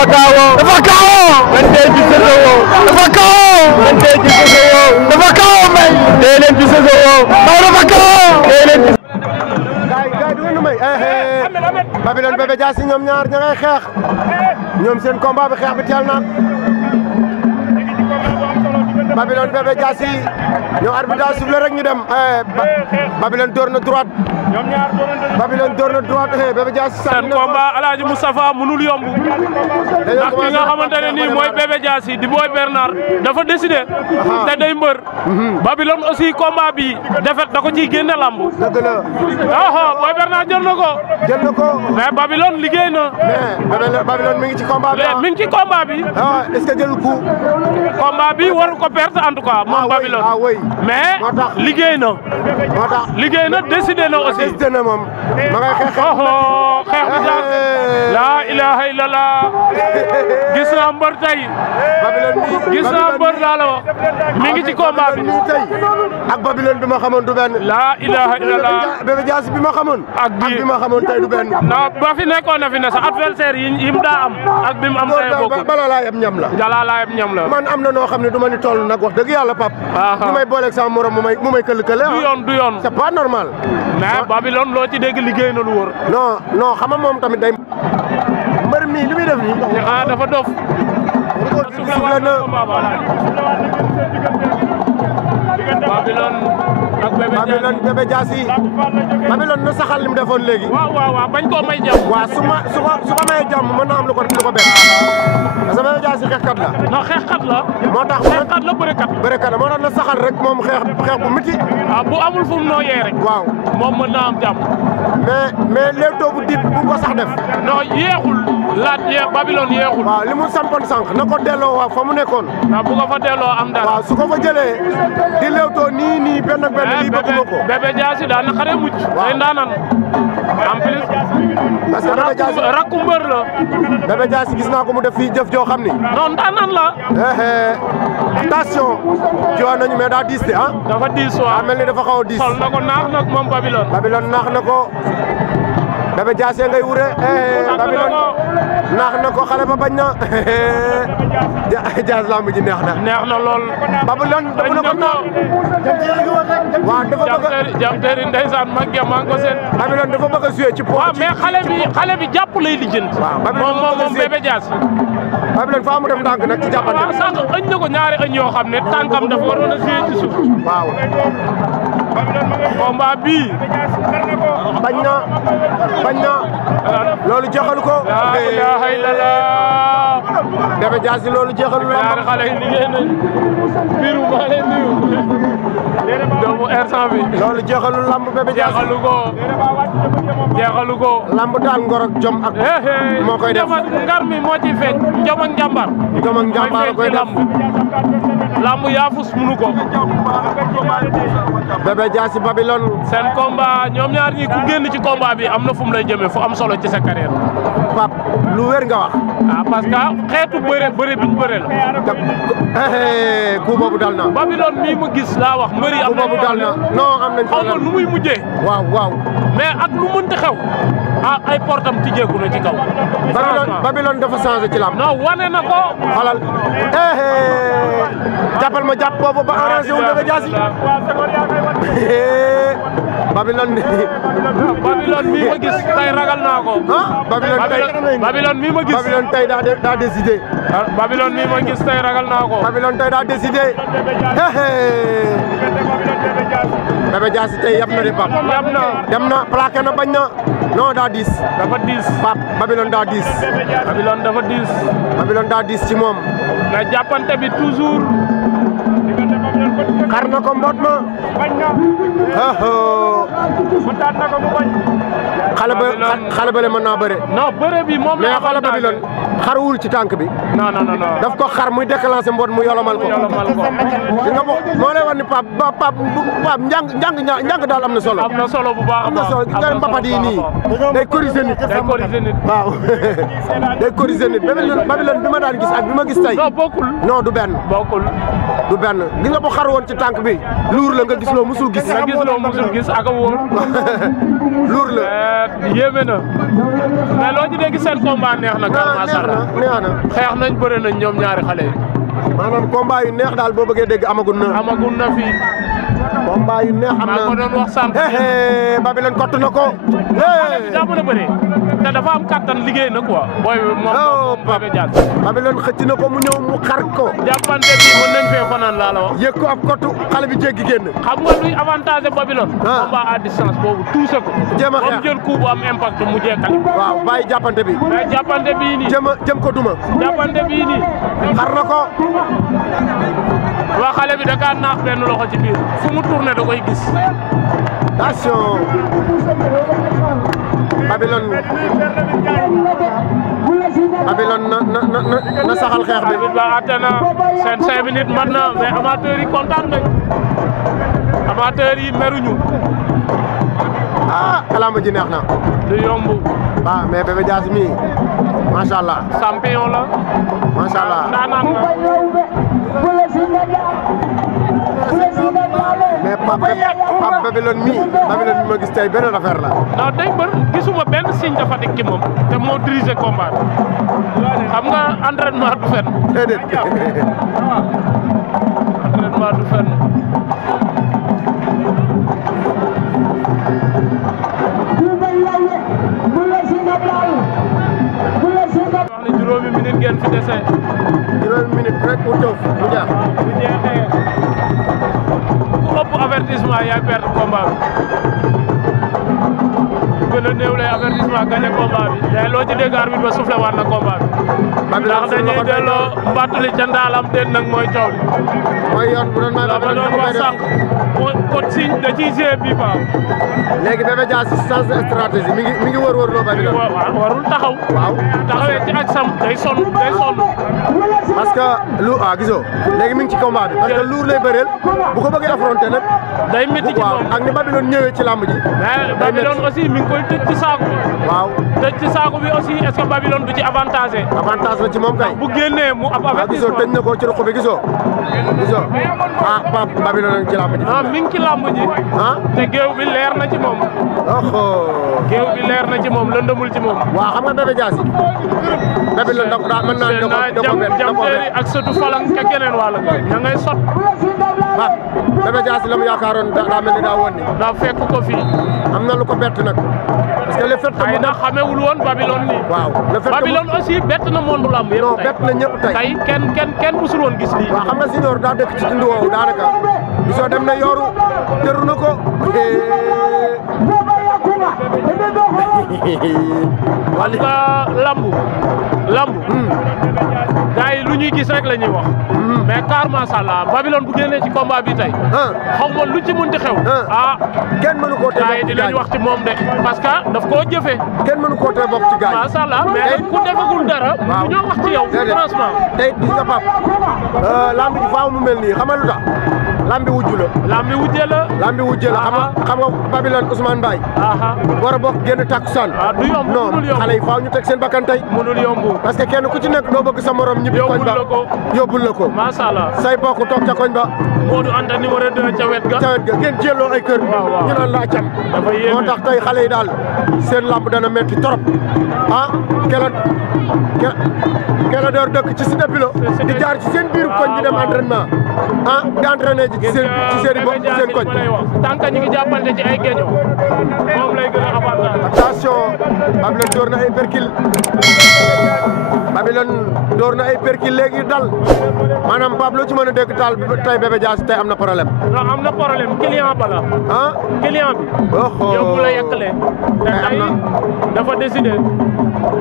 dafa kaawoo. dafa kaawoo. man tey ci Sosowoo. dafa kaawoo. man tey ci Sosowoo. dafa kaawoo may. tey leen ci Sosowoo. may dafa kaawoo. tey leen ci. gaay du ngeen may. Babylone Bébé Diassy ñoom ñaar ña ngay xeex. ñoom seen combat bi xeex bi teel na. Babylone Bébé Diassy ñoo arbitre daa soufflé rek ñu dem. Babylone door na droite. Babylone door na droite. Bébé Diassy seen combat Alaaji Moustapha mënul yomb ndax ki nga xamante ne nii mooy Bébé Diassy di Boy Bernard dafa décidé te day mbër. Babylone aussi combat bi defet da ko ciy génne lamb. dëgg la. Boy Bernard jël na ko. jël na ko. mais Babylone liggéey na. mais Babylone mi ngi ci combat bi. mi ngi ci combat bi. est-ce que jël coup. combat bi waru ko perte en tout cas moom Babylone. mais liggéey na. moo tax liggéey na décidé na aussi. décidé na moom. ma ngay xeex xeex bi daal. laa ilaha illallah. gis naa mbër tey. gis naa mbër daa la wax. mi ngi ci combat bi. ak Babylone bi ma xamoon du benn. laa ilaha illallah. Bébé Diassy bi ma xamoon. ak bi ma xamoon tey du benn. non ba fi nekkoon na fi ne sa adversaire yi mu daa am. ak bi mu am tey bokkul. bala laa yem ñam la. jalaa laa yem ñam la. man am na noo xam ne du ma ni toll nag wax dëgg yàlla pap ñu may booleeg sama morom mu may këll-këlle. du yoon. c'est pas normal. mais Babylone loo ci dégg liggéey na lu wóor. non xam nga moom tamit day. mbër mi li muy def nii. dafa dof. suufle na. Babylone ak Bébé Diassy. Babylone na saxal li mu defoon léegi. waaw bañ koo may jàmm. waaw su ko mayee jàmm mën na am lu ko bett. parce que Bébé Diassy xeexkat la. non xeexkat la. moo tax xeexkat la bërekat. moo tax na saxal rek moom xeex bu miti. bu amul fu mu nooyee rek. waaw moom mën naa am jàmm. mais léeg-too bu diib bu ko sax def. non yeexul. Babylone yeexul. waaw li mu sampoon sànq na ko delloo waaw fa mu nekkoon. waaw bu ko fa delloo am dara. waaw su ko fa jëlee di léewtoo nii benn ak benn lii bëgguma ko. Bébé Diassy daan na xare mujj. day ndaanan en plus. parce que Bébé Diassy rakku mbër la. Bébé Diassy gis naa ko mu def fii jëf joo xam ni. non ndaanan la. attention. ci waa nañu mais daa diis de ah. dafa diis waaw mel ni dafa xaw a diis. sol na ko naax nag moom Babylone. Babylone naax na ko. Bébé Diassy ngay wure. Babylone naax na ko xale ba bañ na. Diass lamb ji neex na. neex na lool. Babylone dafa na ko naax. waaw dafa bëgg jamteeri ndeysaan mag ya maa ngi ko seen. Babylone dafa bëgg a joué ci poids. waaw mais xale bi jàpp lay lijjanti. waaw moom Bébé Diassy. Babylone faa mu def tànk nag ci jàppante. waaw sànq ëñ na ko ñaari ëñ yoo xam ne tànkam dafa waroon a joué ci suuf. waaw. combat bii. bañ na loolu jeexalu ko. laa ilaaha illallah. Bébé Diassy loolu jeexalu la. ñaari xale yi liggéey nañ. biiru maa leen nuyu. doomu R100 bi. loolu jeexalu lamb Bébé Diassy. jeexalu ko. lamb daal ngor ak jom ak. moo koy def ngar mi moo ci feeñ. njom ak njàmbar. njom ak njàmbar la koy def. lamb yaafus munu ko. Bébé Diassy Babylone. seen combat ñoom ñaar ñi ku génn ci combat bi am na fu mu lay jëmee fu am solo ci sa carrière. Pape lu wér nga wax. parce que xeetu bëre biñ bëre la. ku boobu dal na. Babylone mii ma gis laa wax mbëri am ku boobu dal na non am nañ xaw ma nu muy mujjee. waaw. mais ak lu mënti xew. ay portam tijjeeku na ci kaw. Babylone dafa changé ci lamb. non wane na ko. xalal. jàppal ma jàpp boobu ba arrangé wu Bébé Diassy. Babylone mii ma gis tey ragal naa ko. Babylone mii ma gis. Babylone tey daa décidé. Babylone mii ma gis tey ragal naa ko. Babylone tey daa décidé. Bébé Diassy tey yab na de Pape. yab na dem na plaqué na bañ na. non daa diis. dafa diis. Pape Babylone daa diis. Babylone dafa diis. Babylone daa diis ci moom. mais jàppante bi toujours. xar na ko mboot ma. bañ na. mëntaat na ko mu bañ. xale ba mën naa bëre. non bëre bi moom la. mais xale Babylone xaruwul ci tànk bi. non. daf ko xar muy déclenché mboot mu yolomal ko. di nga moo lay wax ni Pape njàng daal am na solo. am na solo bu baax am na solo nga mbapat yi nii. day corriger nit. waaw day corriger nit. Babylone bi ma daan gis ak bi ma gis tey. non bokkul. non du benn. du benn gis nga bu xar woon ci tànk bi luur la nga gis loo musul gis. ak a wóor. luur la. yéeme na mais loo ci dégg seen combat neex na. neex neex na xeex nañ bëre nañ ñoom ñaari xale yi. maanaam combat yu neex daal boo bëggee dégg amagun na fii. combat yu neex am na maa ko doon wax sànq. Babylone kott na ko. daa mën a bëree te dafa am kattan liggéey na quoi. booy moom Bébé Diassy. Babylone xëcc na ko mu ñëw mu xar ko. jàppante bi mën nañ fee fanaan laa la wax. yëg ko ab kottu xale bi jéggi génn. xam nga luy avantage Babylone. combat à distance boobu tuuse ko. jéem a xeex ba mu jël coup bu am impact mu jeexal. waaw bàyyi jàppante bi. mais jàppante bii nii. jëm ko duma. jàppante bii nii. xar na ko. waa xale bi da kaa naax benn loxo ci biir fu mu tourné da koy gis. attention Babylone na saxal xeex bi. ba àtte na seen 5 minutes mat na mais amateurs yi kontaan nañ amateurs yi meruñu. lamb ji neex na. du yomb. waaw mais Bébé Diassy mi macha allah. champion la. macha allah ndaanaan la. mais Pape Babylone mi ma gis tey beneen affaire la. non day mbër gisuma benn signe de fatigue ci moom te moo dirigé combat bi xam nga entraînement du fen. déedéet. entraînement du fen. wax ni juróomi minute ngeen fi dese. juróomi minute rek mu tëf mu jeex. bu jeexee ku ëpp avertissement yaay perdre combat bi gën a néew lay avertissement gagné combat bi yaay loo ci dégg arbitre ba soufflé waat na combat bi ndax dañuy delloo mbattali ca ndaalam den nag mooy coow li mooy yoon bu doon may la ma doon wax sànq ko signe da ciy gée bi ba léegi Bébé Diassy sans stratégie mi ngi wër loo bari la warul taxaw waaw taxawee ci ak sam day sonn parce que gisoo léegi mi ngi ci combat bi parce que luur lay bëreel bu ko bëggee affronter nag day métti ci moom ak ni Babylone ñëwee ci làmb ji mais Babylone aussi mi ngi koy tëj ci saako bi waaw tëj ci saako bi aussi est-ce que Babylone du ci avantage la ci moom kay bu génnee mu ab gisoo tëj na ko ci ruq bi gisoo Babylone ci làmb ji mi ngi ci làmb ji te géew bi leer na ci moom géew bi leer na ci moom lëndëmul ci moom waaw xam nga Bébé Diassy Babylone daa mën naa jam teeri ak sëtu falang ka keneen wàll ña ngay sot Bébé Diassy la mu yaakaaroon daa mel ni daa woon ni daa fekk ko fii am na lu ko bett nag parce que le fait que ay na xamewul woon Babylone nii waaw le fait que Babylone aussi bett na monde lamb yëpp non bett na ñëpp tey kenn musul woon gis lii waaw xam nga Signor daa dëkk ci tund woowu daanaka gisoo dem na yooru tëru na ko xam nga lamb gars yi lu ñuy gis rek la ñuy wax mais car macha allah Babylone bu génnee ci combat bi tey xaw ma lu ci mënti xew kenn mënu koo tee gars yi dinañ wax ci moom de parce que daf koo jëfee kenn mënu koo tee bokk ci gars yi macha allah mais ku defagul dara mu ñoo wax ci yow franchement tey gis nga pap lamb ji faaw mu mel nii xam nga lu tax lambi wujju la lambi wujje la xam nga Babylone Ousmane Mbaye war a bokk génn takkusaan du yomb non xale yi faaw ñu teg seen bakkan tey mënul yomb parce que kenn ku ci nekk doo bëgg sa morom ñibbi koñ ba yóbbul la ko macha allah say bokk toog ca koñ ba Modou Anta numéro 2 ca wet ga ngeen jëlloo ay kër ñu naan la cam moo tax tey xale yi daal seen lamb dana metti trop kela door dëkk ci Cité Pilo di jaar ci seen biiru koñ di dem entraînement di entraîné ji ci seen i bopp ci seen koñ tant que ñu ngi jàppante ci ay géejo moom lay gën a avantage attention Babylone door na ay perkil Babylone door na ay perkil léegi dal maanaam Pape loo ci mën a dégg taal tey Bébé Diassy tey am na problème non am na problème client ba la client bi yow bu la yàqalee te tey dafa décidé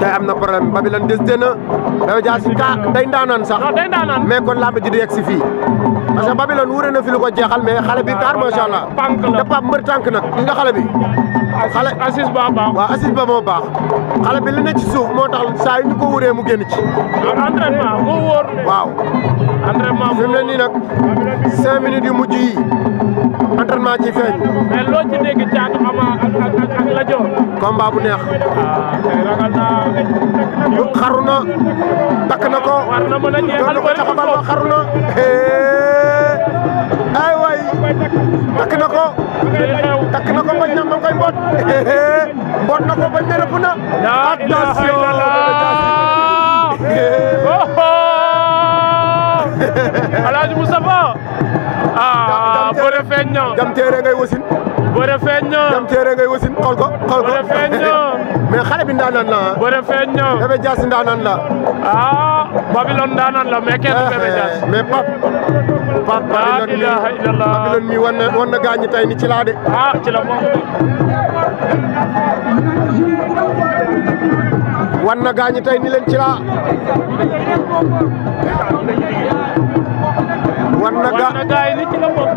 tey am na problème Babylone décidé na Bébé Diassy day ndaanaan sax day ndaanaan mais kon lamb ji du yegg si fii parce que Babylone wure na fi lu ko jeexal mais xale bi kaar macha allah te Pape mbër tànk nag gis nga xale bi xale Assis Ba baax waaw Assis Ba moo baax xale bi li ne ci suuf moo tax saa yu ñu ko wuree mu génn ci entraînement moo wóor waaw entraînement fi mu ne nii nag 5 minutes yu mujj yi entraînement ci feeñ mais loo ci dégg Caatu Ama ak la joor combat bu neex tey ragal naa xaru na takk na ko war na mën a jeexal ko caxabal ba xaru na ay way takk na ko bañ na ma koy mboot na ko bañ na rëpp na attention Alaaji Moustapha bëre feeñ na jam téere ngay wasin bëre feeñ na jam téere ngay wasin xool ko bëre feeñ na mais xale bi ndaanaan la bëre feeñ na Bébé Diassy ndaanaan la Babylone ndaanaan la mais kenn Bébé Diassy mais Pape Babylone mi wan na gaañ tey ni ci laa de ci la bokk wan na gaañ tey ni leen ci laa wan na gaay ni ci la bokk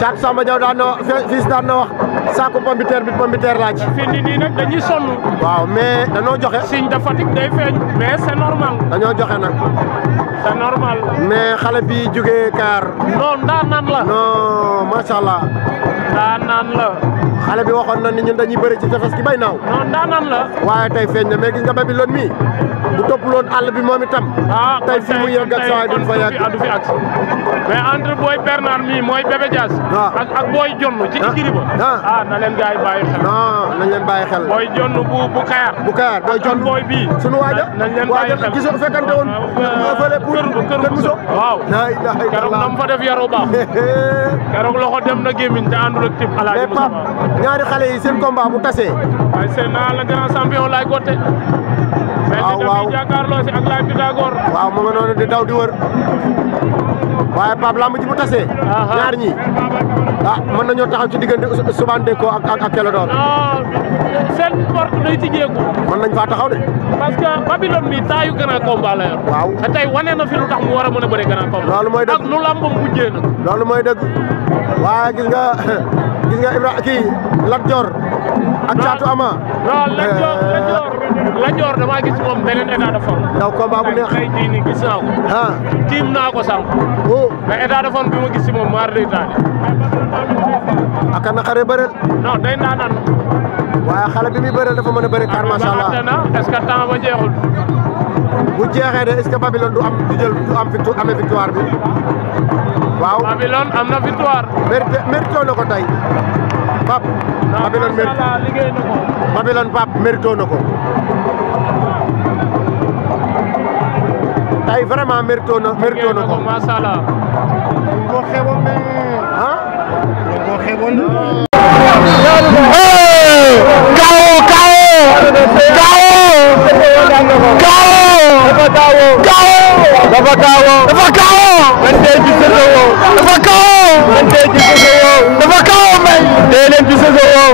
Caat Samba Diaw daan na fils daan na wax saako pompiteer bi pompiteer laaj fi nii nag dañuy sonn waaw mais dañoo joxe signe de fatigue day feeñ mais c'est normal dañoo joxe nag c'est normal mais xale bi jógee Kaar non ndaanaan la non macha allah ndaanaan la xale bi waxoon na ni ñun dañuy bëri ci tefes gi bay naaw non ndaanaan la waaye tey feeñ na mais gis nga Babylone mi bu toppuloon àll bi moom itam tey fi mu yegg ak saa yi duñ fa yegg du fi agsi mais entre Boy Bernard mi mooy Bébé Diassy ak Boy Jonn ci ikiri ba na leen gars yi bàyyi xel non nañ leen bàyyi xel Boy Jonn bu Kayar Boy Jonn Boy bii sunu waaja nañ leen bàyyi xel gisoo fekkante woon fële pour kër Muso waaw la ilaha keroog nam fa def yaru baax keroog loxo dem na gémmiñ te àndul ak tib Alaaji Moustapha ñaari xale yi seen combat bu tasee waaye seen naa la grand champion laay gotte waaw jàkkaarloo si ak laay Pythagore waaw mu nga noonu di daw di wër waaye Pape lamb ji bu tasee ñaar ñi mën nañoo taxaw ci diggante Soubane Deko ak Kelodor seen porte day tijjeeku mën nañ faa taxaw de parce que Babylone mi taayu grand combat la yor waaw te tey wane na fi lu tax mu war a mën a bëre grand combat loolu mooy dëgg ak nu lambam mujjee nag loolu mooy dëgg waaye gis nga Ibra kii Lat Dior ak Caatu Ama non Lat Dior damaa gis moom beneen état de forme ndaw combat bu neex tey jii nii gis naa ko tiim naa ko sànq mais état de forme bi ma gis si moom maar day taali ak a naqare bëreel non day naanaan waaye xale bi muy bëreel dafa mën a bëri car macha allah est-ce que temps ba jeexul bu jeexee de est-ce que Babylone du amee victoire bi waaw Babylone am na victoire mérito na ko tey Pape Babylone liggéey na ko Babylone Pape mérito na ko tey vraiment mérito na ko macha allah ko xewoon ne ko xewoon dafa kaawoo man tey ci Sosowo dafa kaawoo may dee leen ci Sosowo